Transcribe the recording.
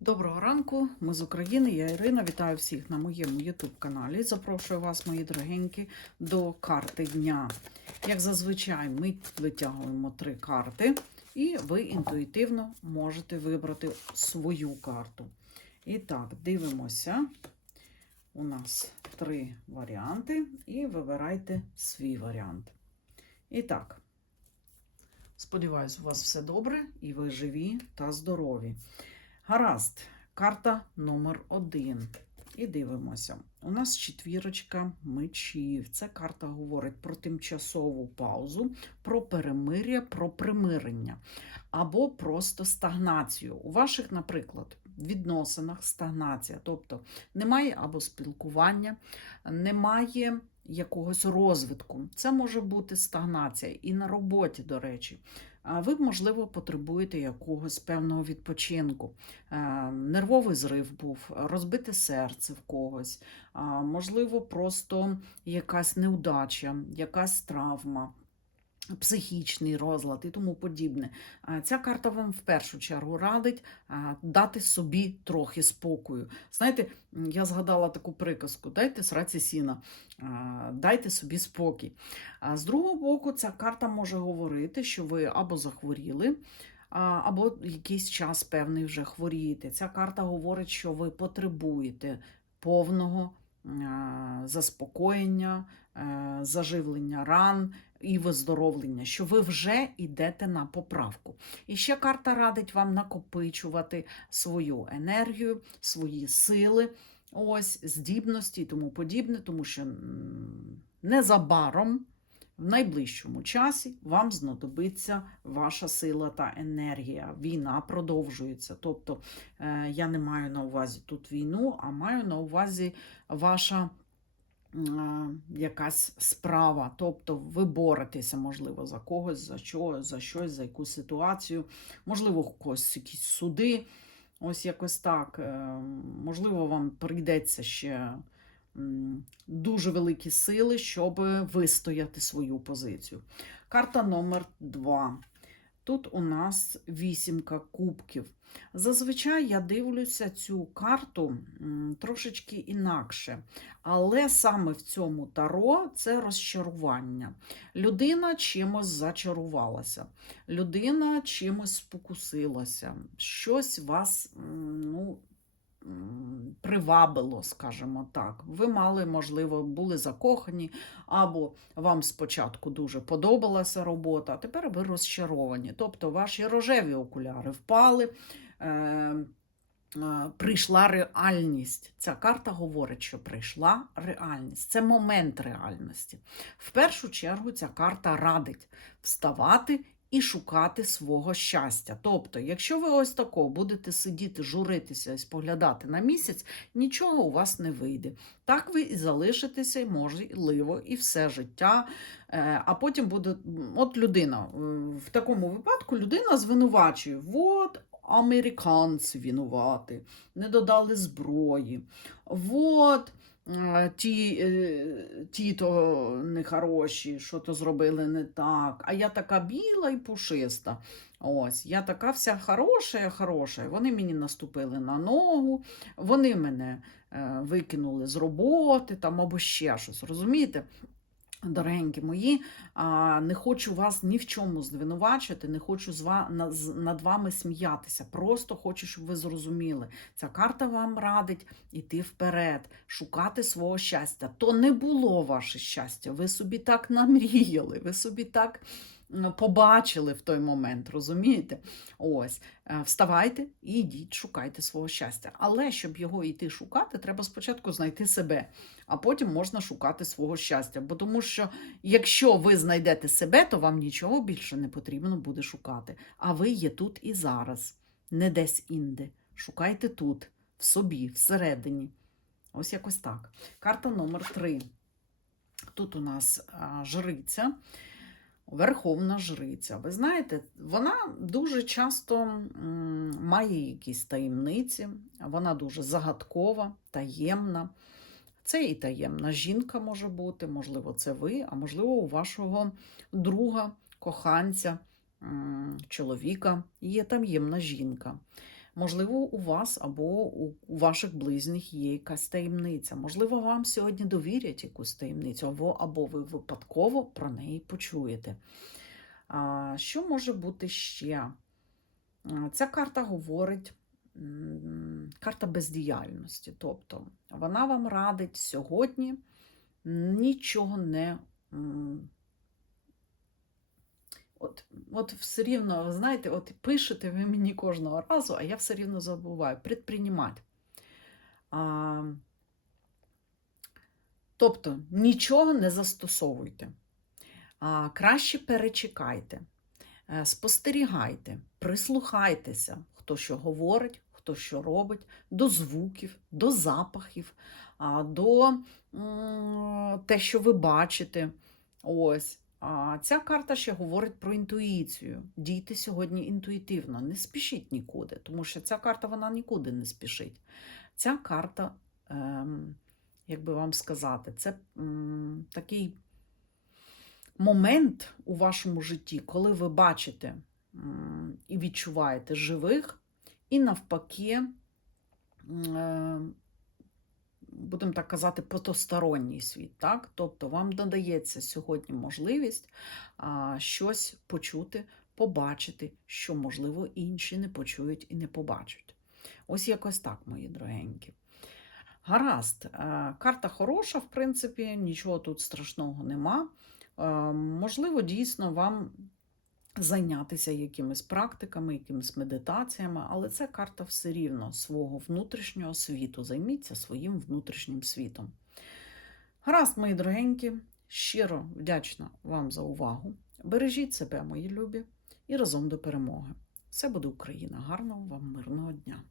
Доброго ранку, ми з України. Я Ірина. Вітаю всіх на моєму YouTube каналі. Запрошую вас, мої дорогенькі, до карти дня. Як зазвичай, ми витягуємо три карти, і ви інтуїтивно можете вибрати свою карту. І так, дивимося. У нас три варіанти, і вибирайте свій варіант. І так, сподіваюсь, у вас все добре і ви живі та здорові. Гаразд, карта номер один. І дивимося. У нас четвірочка мечів. Ця карта говорить про тимчасову паузу, про перемир'я, про примирення або просто стагнацію. У ваших, наприклад, відносинах стагнація. Тобто немає або спілкування, немає якогось розвитку. Це може бути стагнація і на роботі, до речі. А Ви, можливо, потребуєте якогось певного відпочинку. Е, Нервовий зрив був, розбите серце в когось, можливо, просто якась неудача, якась травма. Психічний розлад і тому подібне. Ця карта вам в першу чергу радить дати собі трохи спокою. Знаєте, я згадала таку приказку: дайте сраці сіна, дайте собі спокій. А з другого боку, ця карта може говорити, що ви або захворіли, або якийсь час певний вже хворієте. Ця карта говорить, що ви потребуєте повного заспокоєння, е, заживлення ран і виздоровлення, що ви вже йдете на поправку. І ще карта радить вам накопичувати свою енергію, свої сили, ось здібності і тому подібне, тому що незабаром. В найближчому часі вам знадобиться ваша сила та енергія. Війна продовжується. Тобто е, я не маю на увазі тут війну, а маю на увазі ваша якась справа. Тобто ви боретеся, можливо, за когось, за чого, за щось, за якусь ситуацію, можливо, у когось якісь суди. Ось якось так. Е, Можливо, вам прийдеться ще дуже великі сили, щоб вистояти свою позицію. Карта номер два. Тут у нас вісімка кубків. Зазвичай я дивлюся цю карту трошечки інакше, але саме в цьому таро це розчарування. Людина чимось зачарувалася, людина чимось спокусилася, щось вас ну, привабило, скажімо так. Ви мали, можливо, були закохані, або вам спочатку дуже подобалася робота, а тепер ви розчаровані. Тобто ваші рожеві окуляри впали. Е, е, Прийшла реальність. Ця карта говорить, що прийшла реальність. Це момент реальності. В першу чергу ця карта радить вставати і шукати свого щастя. Тобто, якщо ви ось тако будете сидіти, журитися і споглядати на місяць, нічого у вас не вийде. Так ви і залишитеся, можливо, і все життя. Е, А потім буде от людина. е, В такому випадку людина звинувачує. От американці винуваті, не додали зброї. От е, ті, е, ті то нехороші, що то зробили не так. А я така біла і пушиста. Ось, я така вся хороша, хороша. Вони мені наступили на ногу, вони мене е, викинули з роботи там або ще щось. Розумієте? Дорогенькі мої, не хочу вас ні в чому звинувачити, не хочу над вами сміятися. Просто хочу, щоб ви зрозуміли. Ця карта вам радить іти вперед, шукати свого щастя. То не було ваше щастя. Ви собі так намріяли, ви собі так побачили в той момент, розумієте? Ось, е, вставайте і йдіть, шукайте свого щастя. Але щоб його йти шукати, треба спочатку знайти себе а потім можна шукати свого щастя. Бо тому що якщо ви знайдете себе, то вам нічого більше не потрібно буде шукати. А ви є тут і зараз, не десь інде. Шукайте тут, в собі, всередині. Ось якось так. Карта номер три. Тут у нас а, жриця. Верховна жриця. Ви знаєте, вона дуже часто має якісь таємниці, вона дуже загадкова, таємна. Це і таємна жінка може бути, можливо, це ви, а можливо, у вашого друга, коханця, чоловіка є таємна жінка. Можливо, у вас або у ваших близьких є якась таємниця. Можливо, вам сьогодні довірять якусь таємницю, або, або ви випадково про неї почуєте. А, Що може бути ще? Ця карта говорить. Карта бездіяльності. Тобто вона вам радить сьогодні нічого не. От, от все рівно, знаєте, от пишете ви мені кожного разу, а я все рівно забуваю. Предпринімати. А, тобто нічого не застосовуйте. А, краще перечекайте, е, спостерігайте, прислухайтеся, хто що говорить, хто що робить, до звуків, до запахів, а, до те, що ви бачите. Ось. А ця карта ще говорить про інтуїцію. Дійте сьогодні інтуїтивно, не спішіть нікуди, тому що ця карта вона нікуди не спішить. Ця карта, ем, як би вам сказати, це м, такий момент у вашому житті, коли ви бачите м, і відчуваєте живих, і навпаки, м, е, будемо так казати, потосторонній світ. Так? Тобто вам надається сьогодні можливість а, щось почути, побачити, що, можливо, інші не почують і не побачать. Ось якось так, мої дорогенькі. Гаразд, е, карта хороша, в принципі, нічого тут страшного нема. Е, Можливо, дійсно вам зайнятися якимись практиками, якимись медитаціями, але це карта все рівно свого внутрішнього світу. Займіться своїм внутрішнім світом. Гаразд, мої дорогенькі, щиро вдячна вам за увагу. Бережіть себе, мої любі, і разом до перемоги. Все буде Україна! Гарного вам мирного дня!